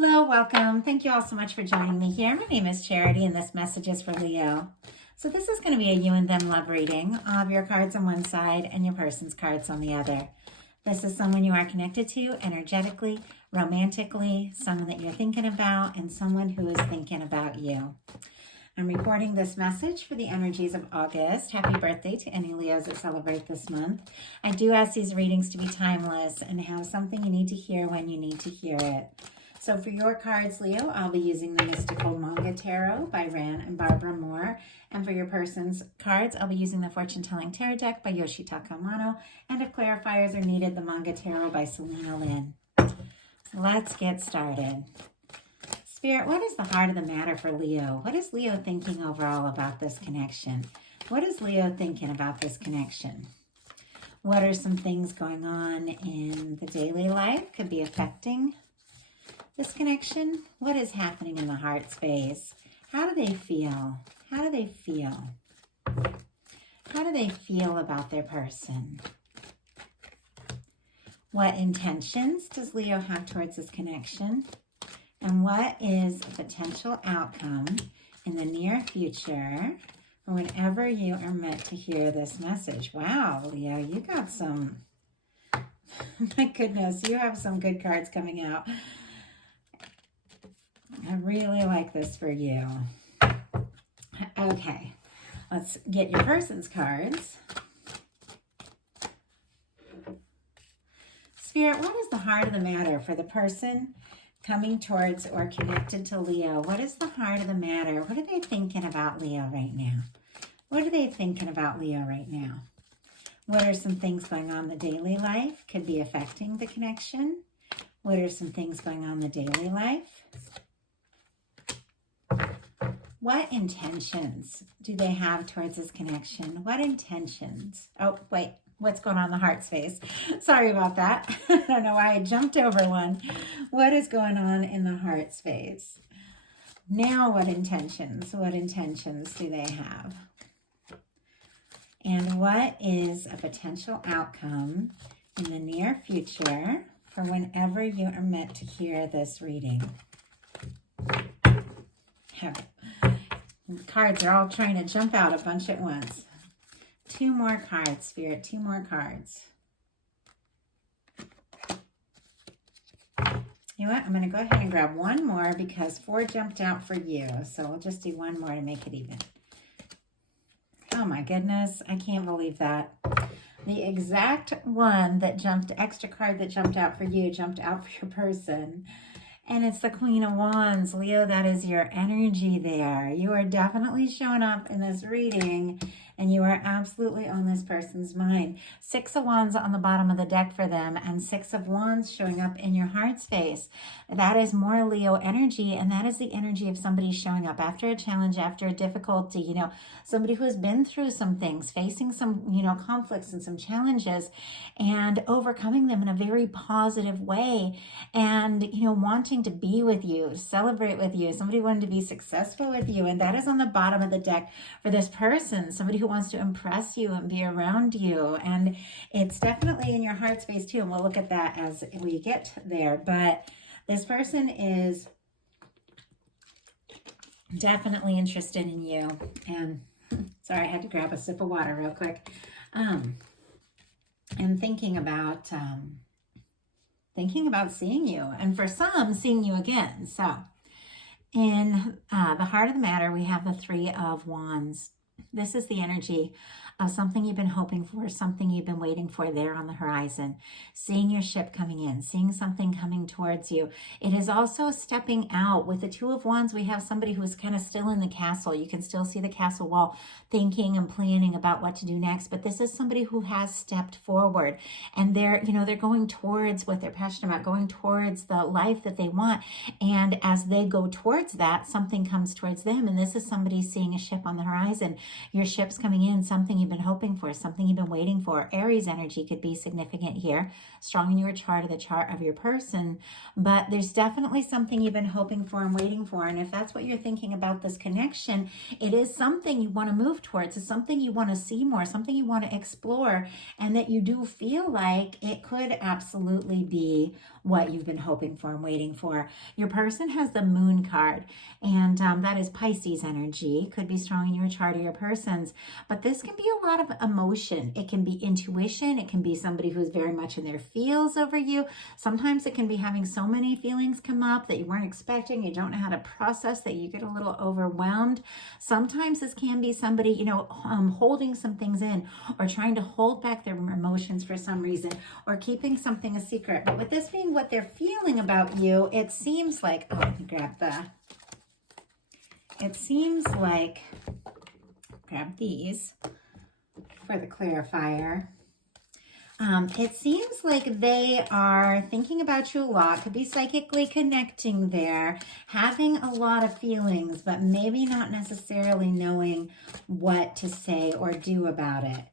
Hello, welcome. Thank you all so much for joining me here. My name is Charity, and this message is for Leo. So this is going to be a you and them love reading of your cards on one side and your person's cards on the other. This is someone you are connected to energetically, romantically, someone that you're thinking about, and someone who is thinking about you. I'm recording this message for the energies of August. Happy birthday to any Leos that celebrate this month. I do ask these readings to be timeless and have something you need to hear when you need to hear it. So for your cards, Leo, I'll be using the Mystical Manga Tarot by Ran and Barbara Moore. And for your person's cards, I'll be using the Fortune Telling Tarot deck by Yoshitaka Amano. And if clarifiers are needed, the Manga Tarot by Selena Lynn. So let's get started. Spirit, what is the heart of the matter for Leo? What is Leo thinking overall about this connection? What is Leo thinking about this connection? What are some things going on in the daily life could be affecting this connection? What is happening in the heart space? How do they feel? How do they feel? How do they feel about their person? What intentions does Leo have towards this connection? And what is a potential outcome in the near future or whenever you are meant to hear this message? Wow, Leo, you got some, my goodness, you have some good cards coming out. I really like this for you. Okay, let's get your person's cards. Spirit, what is the heart of the matter for the person coming towards or connected to Leo? What is the heart of the matter? What are they thinking about Leo right now? What are they thinking about Leo right now? What are some things going on in the daily life? Could be affecting the connection. What are some things going on in the daily life? What intentions do they have towards this connection? What intentions? Oh, wait. What's going on in the heart space? Sorry about that. I don't know why I jumped over one. What is going on in the heart space? Now, what intentions? What intentions do they have? And what is a potential outcome in the near future for whenever you are meant to hear this reading? Cards are all trying to jump out a bunch at once. Two more cards, Spirit. Two more cards. You know what? I'm going to go ahead and grab one more because 4 jumped out for you. So we'll just do one more to make it even. Oh my goodness. I can't believe that. The exact one that jumped, extra card that jumped out for you, jumped out for your person. And it's the Queen of Wands. Leo, that is your energy there. You are definitely showing up in this reading and you are absolutely on this person's mind. 6 of Wands on the bottom of the deck for them and 6 of Wands showing up in your heart space. That is more Leo energy, and that is the energy of somebody showing up after a challenge, after a difficulty, you know, somebody who has been through some things, facing some, you know, conflicts and some challenges and overcoming them in a very positive way and, you know, wanting to be with you, celebrate with you, somebody wanting to be successful with you. And that is on the bottom of the deck for this person, somebody who wants to impress you and be around you. And it's definitely in your heart space too. And we'll look at that as we get there. But this person is definitely interested in you. And sorry, I had to grab a sip of water real quick. And thinking about seeing you. And for some, seeing you again. So in the heart of the matter, we have the 3 of Wands. This is the energy of something you've been hoping for, something you've been waiting for there on the horizon, seeing your ship coming in, seeing something coming towards you. It is also stepping out. With the 2 of Wands, we have somebody who is kind of still in the castle. You can still see the castle wall, thinking and planning about what to do next. But this is somebody who has stepped forward and they're going towards what they're passionate about, going towards the life that they want. And as they go towards that, something comes towards them. And this is somebody seeing a ship on the horizon. Your ship's coming in, something you've been hoping for, something you've been waiting for. Aries energy could be significant here, strong in your chart or the chart of your person. But there's definitely something you've been hoping for and waiting for. And if that's what you're thinking about this connection, it is something you want to move towards. It's something you want to see more, something you want to explore, and that you do feel like it could absolutely be what you've been hoping for and waiting for. Your person has the Moon card, and that is Pisces energy. Could be strong in your chart or your person's, but this can be a lot of emotion. It can be intuition. It can be somebody who's very much in their feels over you. Sometimes it can be having so many feelings come up that you weren't expecting. You don't know how to process that. You get a little overwhelmed. Sometimes this can be somebody, holding some things in, or trying to hold back their emotions for some reason, or keeping something a secret. But with this being what they're feeling about you, it seems like, let me grab these for the clarifier. It seems like they are thinking about you a lot, could be psychically connecting there, having a lot of feelings, but maybe not necessarily knowing what to say or do about it.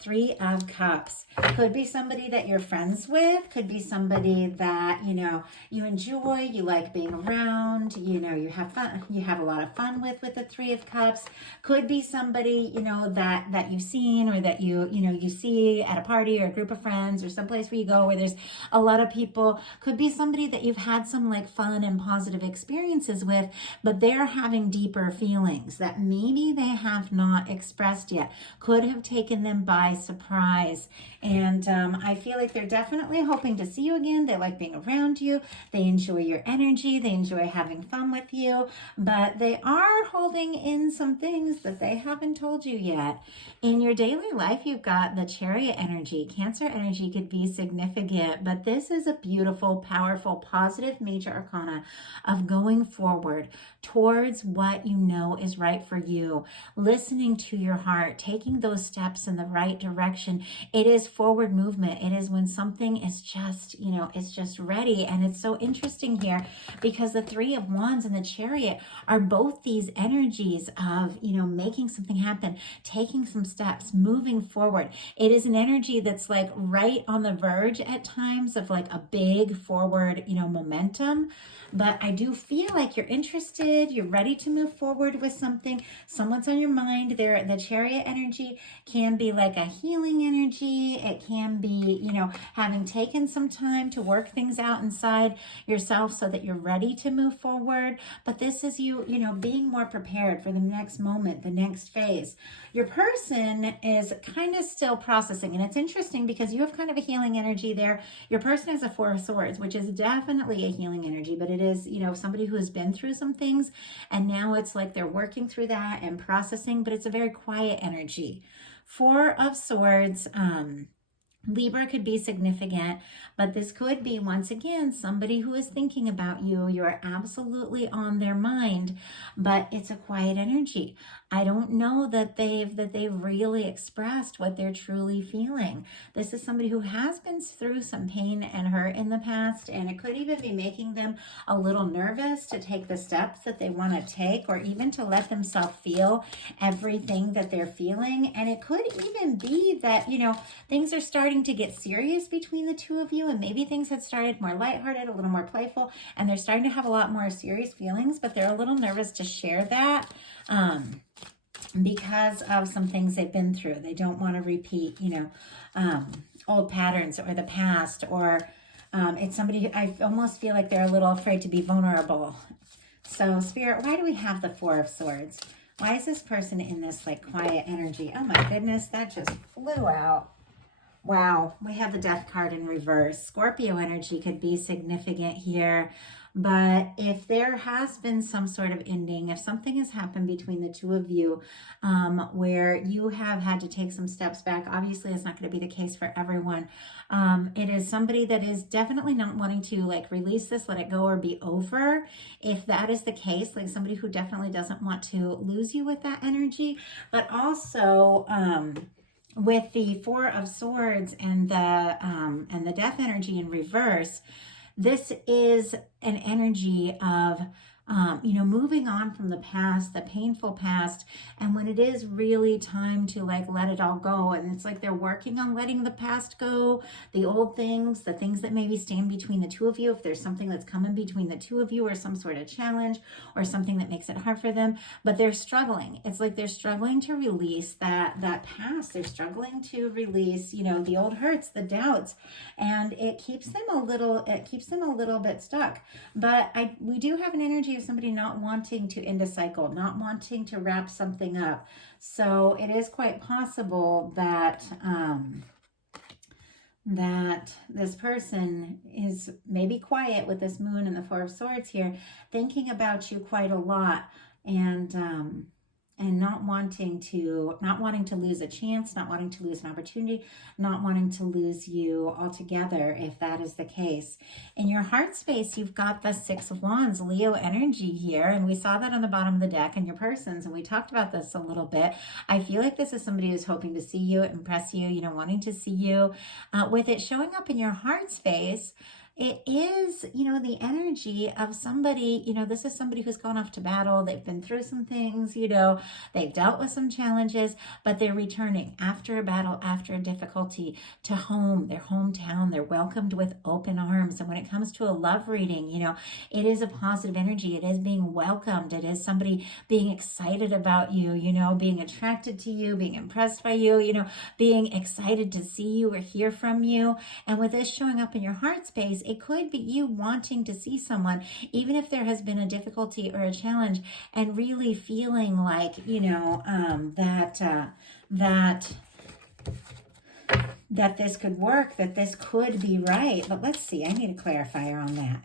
3 of Cups. Could be somebody that you're friends with. Could be somebody that, you enjoy, you like being around, you have fun, you have a lot of fun with the 3 of Cups. Could be somebody, that you've seen, or that you see at a party or a group of friends or someplace where you go where there's a lot of people. Could be somebody that you've had some like fun and positive experiences with, but they're having deeper feelings that maybe they have not expressed yet. Could have taken them by surprise. And I feel like they're definitely hoping to see you again. They like being around you. They enjoy your energy. They enjoy having fun with you. But they are holding in some things that they haven't told you yet. In your daily life, you've got the Chariot energy. Cancer energy could be significant, but this is a beautiful, powerful, positive major arcana of going forward towards what you know is right for you, listening to your heart, taking those steps in the right direction. It is forward movement. It is when something is just, it's just ready. And it's so interesting here because the 3 of Wands and the Chariot are both these energies of, making something happen, taking some steps, moving forward. It is an energy that's like right on the verge at times of like a big forward, momentum. But I do feel like you're interested, you're ready to move forward with something. Someone's on your mind. The Chariot energy can be like a healing energy. It can be, having taken some time to work things out inside yourself so that you're ready to move forward. But this is you, being more prepared for the next moment, the next phase. Your person is kind of still processing, and it's interesting because you have kind of a healing energy there. Your person has a 4 of Swords, which is definitely a healing energy, but it is, somebody who has been through some things, and now it's like they're working through that and processing, but it's a very quiet energy. 4 of Swords, Libra could be significant, but this could be, once again, somebody who is thinking about you. You're absolutely on their mind, but it's a quiet energy. I don't know that they've really expressed what they're truly feeling. This is somebody who has been through some pain and hurt in the past, and it could even be making them a little nervous to take the steps that they want to take, or even to let themselves feel everything that they're feeling. And it could even be that, things are starting to get serious between the 2 of you, and maybe things had started more lighthearted, a little more playful, and they're starting to have a lot more serious feelings, but they're a little nervous to share that because of some things they've been through. They don't want to repeat, old patterns or the past, or it's somebody, I almost feel like they're a little afraid to be vulnerable. So Spirit, why do we have the 4 of Swords? Why is this person in this like quiet energy? Oh my goodness, that just flew out. Wow, we have the Death card in reverse. Scorpio energy could be significant here, but if there has been some sort of ending, if something has happened between the 2 of you where you have had to take some steps back, obviously it's not going to be the case for everyone. It is somebody that is definitely not wanting to like release this, let it go, or be over. If that is the case, like somebody who definitely doesn't want to lose you with that energy, but also with the 4 of Swords and the Death energy in reverse, this is an energy of you know, moving on from the past, the painful past. And when it is really time to like let it all go, and it's like they're working on letting the past go, the old things, the things that maybe stand between the two of you, if there's something that's coming between the two of you, or some sort of challenge or something that makes it hard for them, but they're struggling. It's like they're struggling to release that past. They're struggling to release, you know, the old hurts, the doubts, and it keeps them a little bit stuck. But we do have an energy of somebody not wanting to end a cycle, not wanting to wrap something up. So it is quite possible that that this person is maybe quiet with this moon and the Four of Swords here, thinking about you quite a lot, and not wanting to lose a chance, not wanting to lose an opportunity, not wanting to lose you altogether, if that is the case. In your heart space, you've got the Six of Wands, Leo energy here, and we saw that on the bottom of the deck in your persons, and we talked about this a little bit. I feel like this is somebody who's hoping to see you, impress you, you know, wanting to see you. With it showing up in your heart space, it is, you know, the energy of somebody, you know, this is somebody who's gone off to battle. They've been through some things, you know, they've dealt with some challenges, but they're returning after a battle, after a difficulty, to home, their hometown. They're welcomed with open arms. And when it comes to a love reading, you know, it is a positive energy. It is being welcomed. It is somebody being excited about you, you know, being attracted to you, being impressed by you, you know, being excited to see you or hear from you. And with this showing up in your heart space, it could be you wanting to see someone, even if there has been a difficulty or a challenge, and really feeling like, you know, that this could work, that this could be right. But let's see, I need a clarifier on that,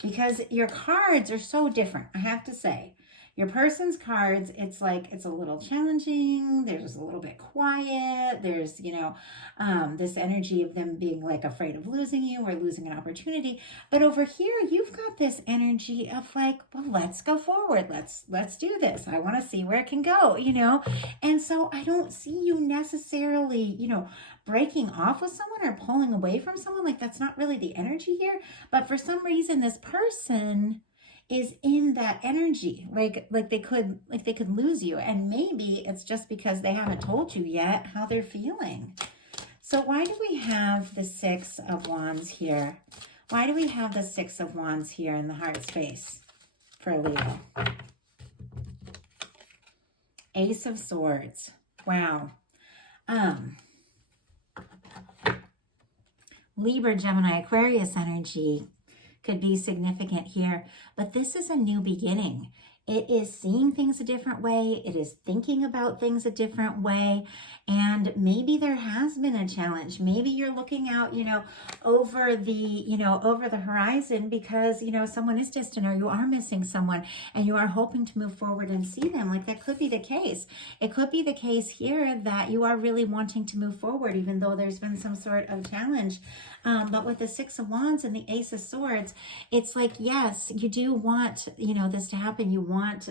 because your cards are so different, I have to say. Your person's cards, it's like, it's a little challenging. There's a little bit quiet. There's, you know, this energy of them being like afraid of losing you or losing an opportunity. But over here, you've got this energy of like, well, let's go forward. Let's do this. I want to see where it can go, you know? And so I don't see you necessarily, you know, breaking off with someone or pulling away from someone. Like, that's not really the energy here. But for some reason, this person is in that energy, like they could lose you, and maybe it's just because they haven't told you yet how they're feeling. So why do we have the Six of Wands here? Why do we have the Six of Wands here in the heart space for Leo? Ace of Swords. Wow. Libra, Gemini, Aquarius energy could be significant here, but this is a new beginning. It is seeing things a different way. It is thinking about things a different way. And maybe there has been a challenge. Maybe you're looking out, you know, over the horizon because, you know, someone is distant or you are missing someone and you are hoping to move forward and see them. Like, that could be the case. It could be the case here that you are really wanting to move forward, even though there's been some sort of challenge. But with the Six of Wands and the Ace of Swords, it's like, yes, you do want, you know, this to happen. You want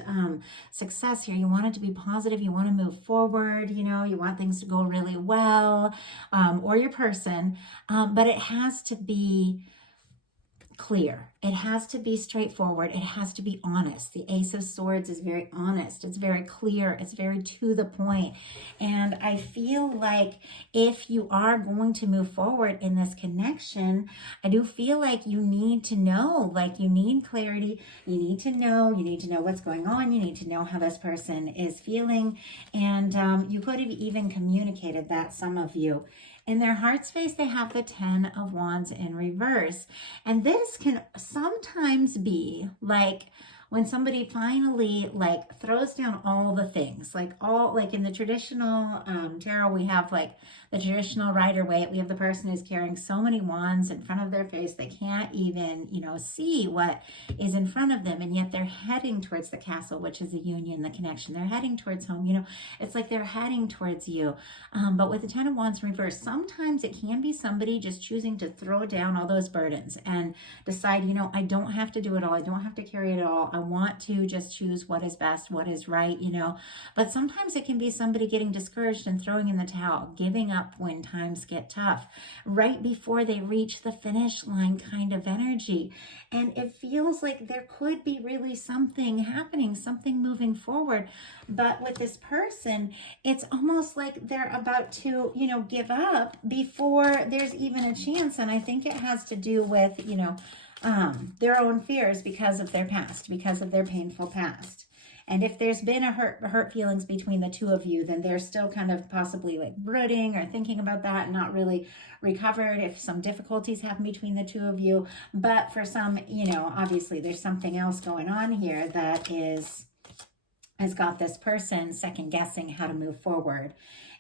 success here. You want it to be positive. You want to move forward. You know, you want things to go really well, or your person. But it has to be clear. It has to be straightforward. It has to be honest. The Ace of Swords is very honest. It's very clear. It's very to the point. And I feel like if you are going to move forward in this connection, I do feel like you need to know, like you need clarity. You need to know what's going on. You need to know how this person is feeling. And you could have even communicated that, some of you. In their heart space, they have the Ten of Wands in reverse. And this can sometimes be like when somebody finally like throws down all the things, like in the traditional tarot, we have like the traditional Rider-Waite. We have the person who's carrying so many wands in front of their face, they can't even, you know, see what is in front of them. And yet they're heading towards the castle, which is the union, the connection. They're heading towards home. You know, it's like they're heading towards you. But with the Ten of Wands in reverse, sometimes it can be somebody just choosing to throw down all those burdens and decide, you know, I don't have to do it all. I don't have to carry it all. I want to just choose what is best, what is right, but sometimes it can be somebody getting discouraged and throwing in the towel, giving up when times get tough, right before they reach the finish line kind of energy. And it feels like there could be really something happening, something moving forward. But with this person, it's almost like they're about to, give up before there's even a chance. And I think it has to do with, their own fears because of their past, because of their painful past. And if there's been a hurt feelings between the two of you, then they're still kind of possibly like brooding or thinking about that and not really recovered if some difficulties happen between the two of you. But for some, obviously there's something else going on here that has got this person second guessing how to move forward.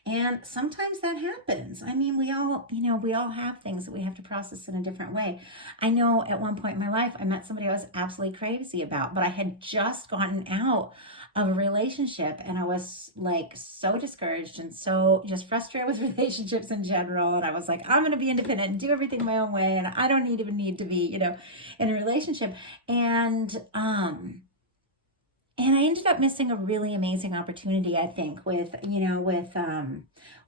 And sometimes that happens. I mean, we all have things that we have to process in a different way. I know at one point in my life, I met somebody I was absolutely crazy about, but I had just gotten out of a relationship and I was like so discouraged and so just frustrated with relationships in general. And I was like, I'm going to be independent and do everything my own way. And I don't even need to be, in a relationship. And I ended up missing a really amazing opportunity, I think, with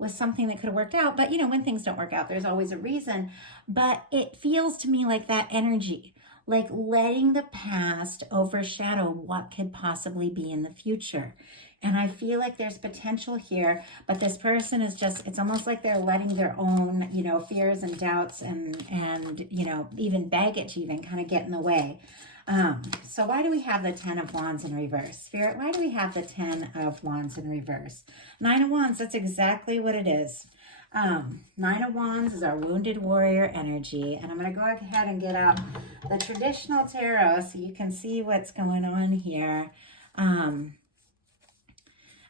something that could have worked out. But, when things don't work out, there's always a reason. But it feels to me like that energy, like letting the past overshadow what could possibly be in the future. And I feel like there's potential here, but this person is it's almost like they're letting their own, fears and doubts and even baggage even kind of get in the way. So why do we have the 10 of Wands in reverse? Spirit, why do we have the 10 of Wands in reverse? 9 of Wands, that's exactly what it is. 9 of Wands is our wounded warrior energy. And I'm going to go ahead and get out the traditional tarot so you can see what's going on here.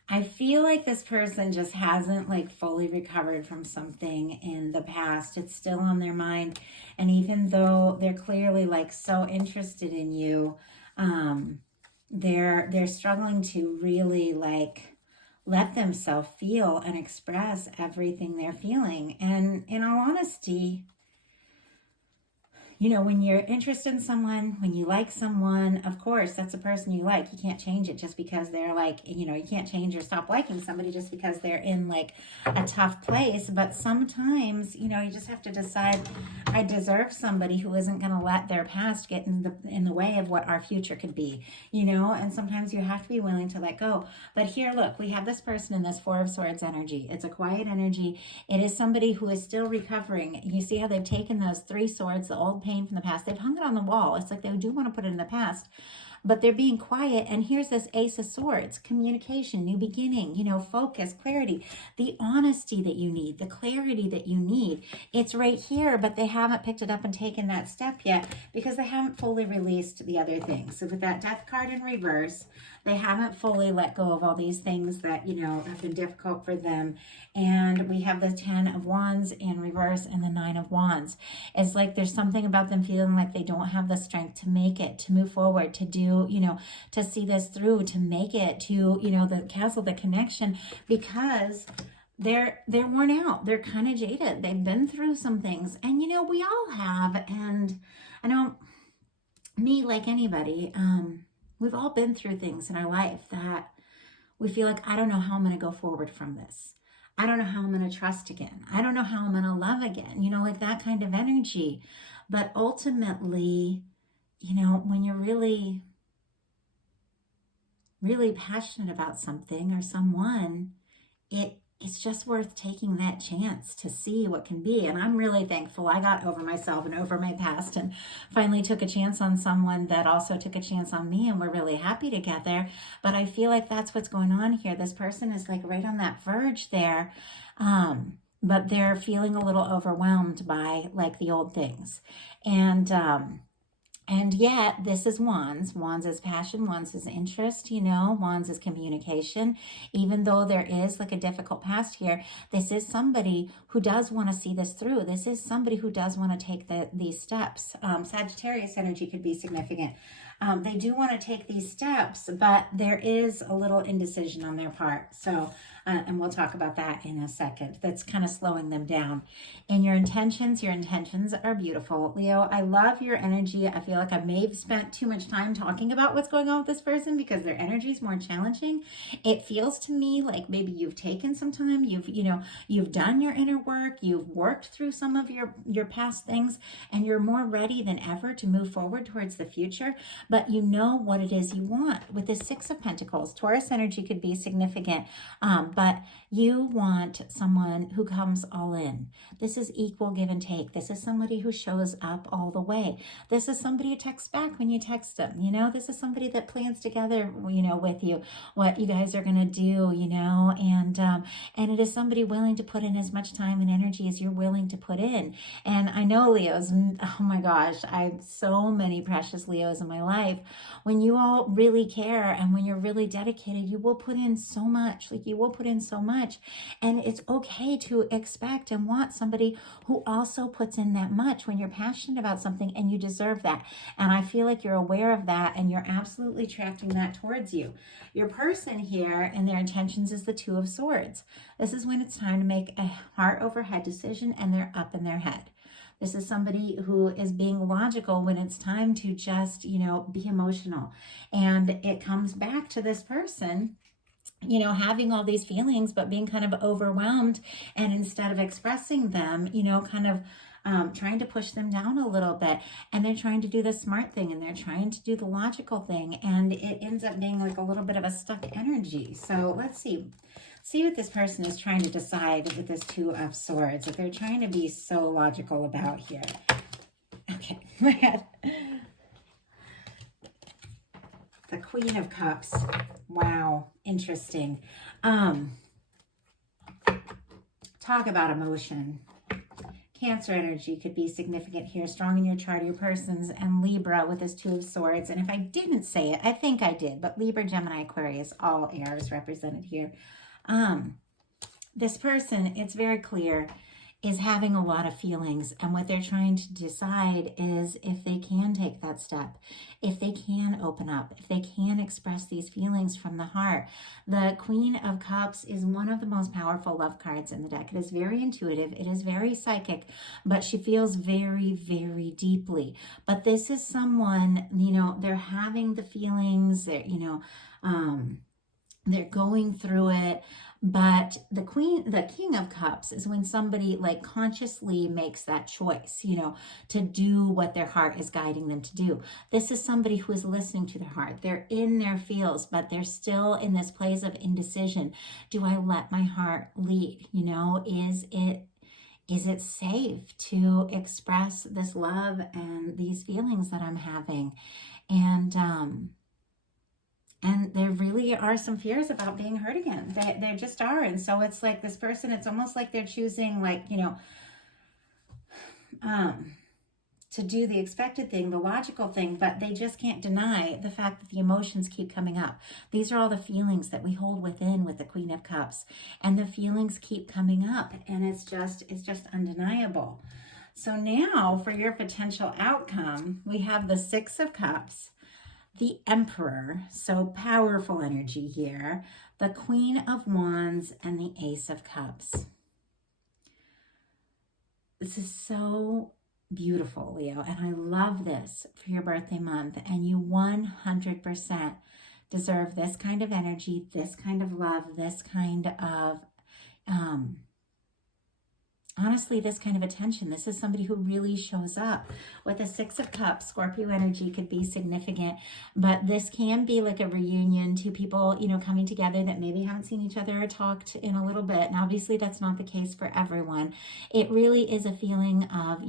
I feel like this person just hasn't fully recovered from something in the past. It's still on their mind. And even though they're clearly so interested in you, they're struggling to really let themselves feel and express everything they're feeling. And in all honesty, when you're interested in someone, when you like someone, of course, that's a person you like. You can't change it just because they're you can't change or stop liking somebody just because they're in a tough place. But sometimes, you just have to decide, I deserve somebody who isn't going to let their past get in the way of what our future could be, and sometimes you have to be willing to let go. But here, look, we have this person in this 4 of Swords energy. It's a quiet energy. It is somebody who is still recovering. You see how they've taken those 3 swords, the old pain from the past, they've hung it on the wall. It's like they do want to put it in the past, but they're being quiet. And here's this Ace of Swords, communication, new beginning, focus, clarity, the honesty that you need, the clarity that you need. It's right here, but they haven't picked it up and taken that step yet because they haven't fully released the other things. So with that Death card in reverse, they haven't fully let go of all these things that, have been difficult for them. And we have the 10 of Wands in reverse and the 9 of Wands. It's like there's something about them feeling like they don't have the strength to make it, to move forward, to do, to see this through, to make it, to, the castle, the connection, because they're worn out. They're kind of jaded. They've been through some things. And, we all have. And I know me, like anybody, we've all been through things in our life that we feel like, I don't know how I'm going to go forward from this. I don't know how I'm going to trust again. I don't know how I'm going to love again, that kind of energy. But ultimately, when you're really, really passionate about something or someone, it's just worth taking that chance to see what can be. And I'm really thankful I got over myself and over my past and finally took a chance on someone that also took a chance on me, and we're really happy together. But I feel like that's what's going on here. This person is right on that verge there. But they're feeling a little overwhelmed by the old things. And yet, this is Wands. Wands is passion. Wands is interest, Wands is communication. Even though there is a difficult past here, this is somebody who does want to see this through. This is somebody who does want to take these steps. Sagittarius energy could be significant. They do want to take these steps, but there is a little indecision on their part. So And we'll talk about that in a second. That's kind of slowing them down. And your intentions are beautiful. Leo, I love your energy. I feel like I may have spent too much time talking about what's going on with this person because their energy is more challenging. It feels to me like maybe you've taken some time, you've done your inner work, you've worked through some of your past things, and you're more ready than ever to move forward towards the future, but you know what it is you want. With the Six of Pentacles, Taurus energy could be significant, but you want someone who comes all in. This is equal give and take. This is somebody who shows up all the way. This is somebody who texts back when you text them. This is somebody that plans together, with you, what you guys are going to do, and it is somebody willing to put in as much time and energy as you're willing to put in. And I know Leos, oh my gosh, I have so many precious Leos in my life. When you all really care and when you're really dedicated, you will put in so much. And it's okay to expect and want somebody who also puts in that much when you're passionate about something, and you deserve that. And I feel like you're aware of that, and you're absolutely attracting that towards you. Your person here and their intentions is the Two of Swords. This is when it's time to make a heart over head decision, and they're up in their head. This is somebody who is being logical when it's time to just, be emotional. And it comes back to this person, having all these feelings, but being kind of overwhelmed. And instead of expressing them, trying to push them down a little bit. And they're trying to do the smart thing, and they're trying to do the logical thing. And it ends up being like a little bit of a stuck energy. So let's see what this person is trying to decide with this Two of Swords, that they're trying to be so logical about here. Okay. The Queen of Cups. Wow. Interesting. Talk about emotion. Cancer energy could be significant here, strong in your chart, your persons, and Libra with this Two of Swords. And if I didn't say it, I think I did, but Libra, Gemini, Aquarius, all air is represented here. This person, it's very clear, is having a lot of feelings, and what they're trying to decide is if they can take that step, if they can open up, if they can express these feelings from the heart. The Queen of Cups is one of the most powerful love cards in the deck. It is very intuitive, it is very psychic, but she feels very, very deeply. But this is someone, they're having the feelings, they're going through it. But the King of Cups is when somebody consciously makes that choice, to do what their heart is guiding them to do. This is somebody who is listening to their heart. They're in their feels, but they're still in this place of indecision. Do I let my heart lead? Is it safe to express this love and these feelings that I'm having? And there really are some fears about being hurt again. There just are. And so it's like this person, it's almost like they're choosing to do the expected thing, the logical thing, but they just can't deny the fact that the emotions keep coming up. These are all the feelings that we hold within with the Queen of Cups. And the feelings keep coming up, and it's just undeniable. So now for your potential outcome, we have the Six of Cups, the Emperor, so powerful energy here, the Queen of Wands, and the Ace of Cups. This is so beautiful, Leo, and I love this for your birthday month, and you 100% deserve this kind of energy, this kind of love, this kind of honestly, this kind of attention. This is somebody who really shows up. With the Six of Cups, Scorpio energy could be significant, but this can be like a reunion, two people, coming together that maybe haven't seen each other or talked in a little bit. And obviously that's not the case for everyone. It really is a feeling of,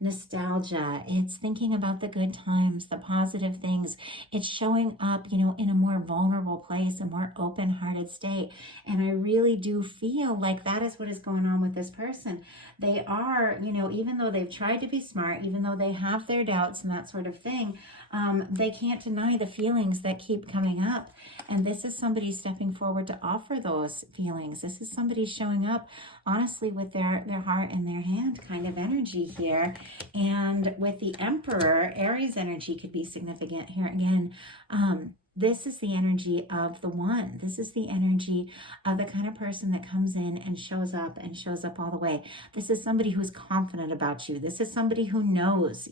nostalgia. It's thinking about the good times, the positive things. It's showing up, in a more vulnerable place, a more open-hearted state. And I really do feel like that is what is going on with this person. They are, even though they've tried to be smart, even though they have their doubts and that sort of thing, they can't deny the feelings that keep coming up. And this is somebody stepping forward to offer those feelings. This is somebody showing up, honestly, with their heart in their hand kind of energy here. And with the Emperor, Aries energy could be significant here again. this is the energy of the one. This is the energy of the kind of person that comes in and shows up all the way. This is somebody who's confident about you. This is somebody who knows,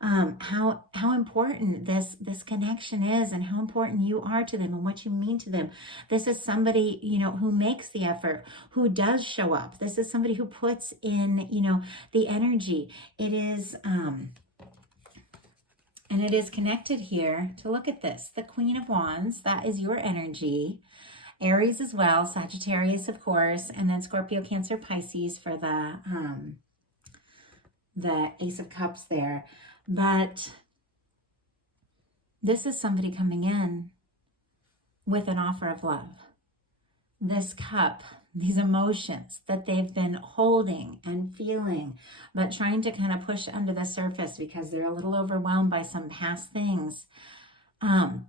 how important this connection is and how important you are to them and what you mean to them. This is somebody, who makes the effort, who does show up. This is somebody who puts in, the energy. It is, and it is connected here to look at this. The Queen of Wands, that is your energy. Aries as well, Sagittarius, of course, and then Scorpio, Cancer, Pisces for the Ace of Cups there. But this is somebody coming in with an offer of love. This cup, these emotions that they've been holding and feeling, but trying to kind of push under the surface because they're a little overwhelmed by some past things.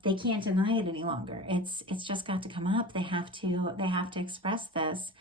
They can't deny it any longer. It's just got to come up. They have to express this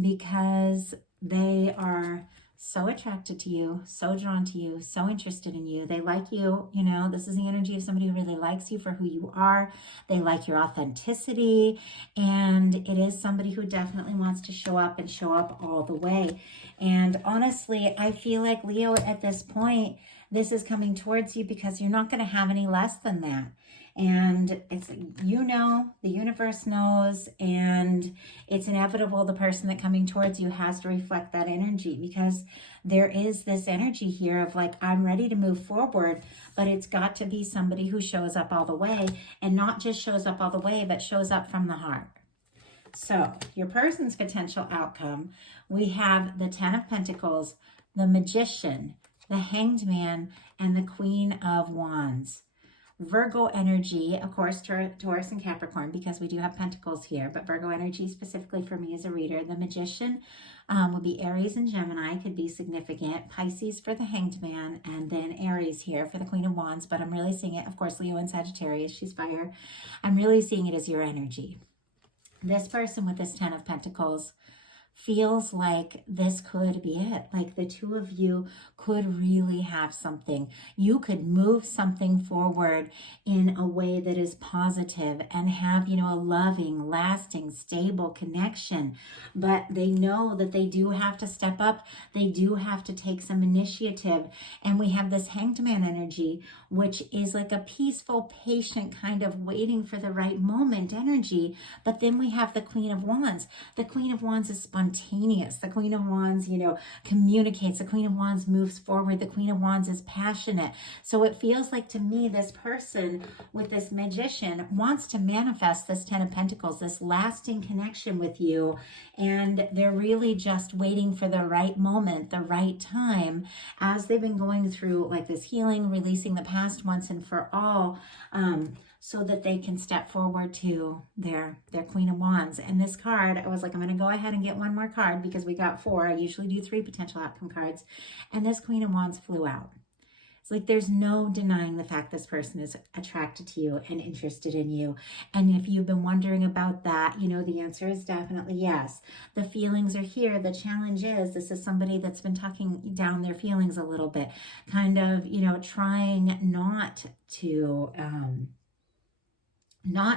because they are so attracted to you, so drawn to you, so interested in you. They like you, this is the energy of somebody who really likes you for who you are. They like your authenticity, and it is somebody who definitely wants to show up and show up all the way. And honestly, I feel like, Leo, at this point, this is coming towards you because you're not going to have any less than that. And it's, the universe knows, and it's inevitable. The person that coming towards you has to reflect that energy, because there is this energy here of like, I'm ready to move forward, but it's got to be somebody who shows up all the way, and not just shows up all the way, but shows up from the heart. So your person's potential outcome, we have the Ten of Pentacles, the Magician, the Hanged Man, and the Queen of Wands. Virgo energy, of course, Taurus and Capricorn, because we do have Pentacles here, but Virgo energy specifically for me as a reader. The Magician would be Aries and Gemini, could be significant. Pisces for the Hanged Man, and then Aries here for the Queen of Wands, but I'm really seeing it, of course, Leo and Sagittarius, she's fire. I'm really seeing it as your energy. This person with this Ten of Pentacles feels like this could be it. Like the two of you could really have something. You could move something forward in a way that is positive and have, a loving, lasting, stable connection. But they know that they do have to step up. They do have to take some initiative. And we have this Hanged Man energy, which is like a peaceful, patient kind of waiting for the right moment energy. But then we have the Queen of Wands. The Queen of Wands is spontaneous. The Queen of Wands, communicates. The Queen of Wands moves forward. The Queen of Wands is passionate. So it feels like to me, this person with this Magician wants to manifest this Ten of Pentacles, this lasting connection with you. And they're really just waiting for the right moment, the right time, as they've been going through like this healing, releasing the past once and for all, so that they can step forward to their Queen of Wands. And this card, I was like, I'm going to go ahead and get one more card because we got 4. I usually do 3 potential outcome cards. And this Queen of Wands flew out. It's like there's no denying the fact this person is attracted to you and interested in you. And if you've been wondering about that, the answer is definitely yes. The feelings are here. The challenge is this is somebody that's been tucking down their feelings a little bit, kind of, trying not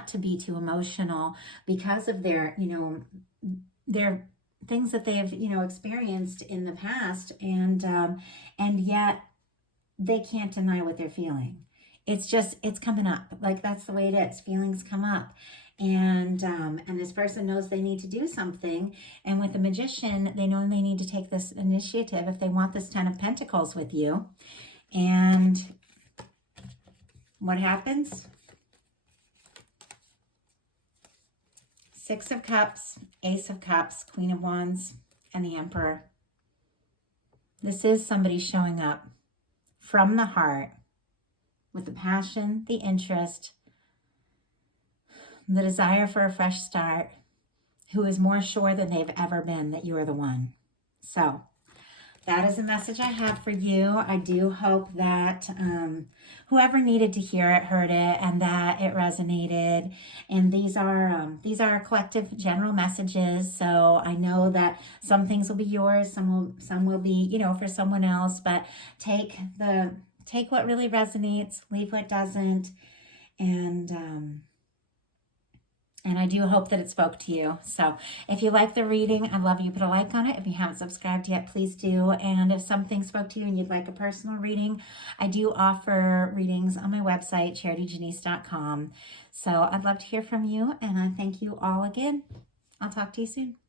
to be too emotional because of their things that they've, experienced in the past. And yet they can't deny what they're feeling. It's coming up. Like that's the way it is. Feelings come up. And this person knows they need to do something. And with the Magician, they know they need to take this initiative if they want this Ten of Pentacles with you. And what happens? 6 of Cups, Ace of Cups, Queen of Wands, and the Emperor. This is somebody showing up from the heart with the passion, the interest, the desire for a fresh start, who is more sure than they've ever been that you are the one. So that is a message I have for you. I do hope that whoever needed to hear it heard it and that it resonated. And these are collective general messages. So I know that some things will be yours, some will be, for someone else. But take what really resonates, leave what doesn't, and And I do hope that it spoke to you. So if you like the reading, I'd love you to put a like on it. If you haven't subscribed yet, please do. And if something spoke to you and you'd like a personal reading, I do offer readings on my website, charityjanice.com. So I'd love to hear from you. And I thank you all again. I'll talk to you soon.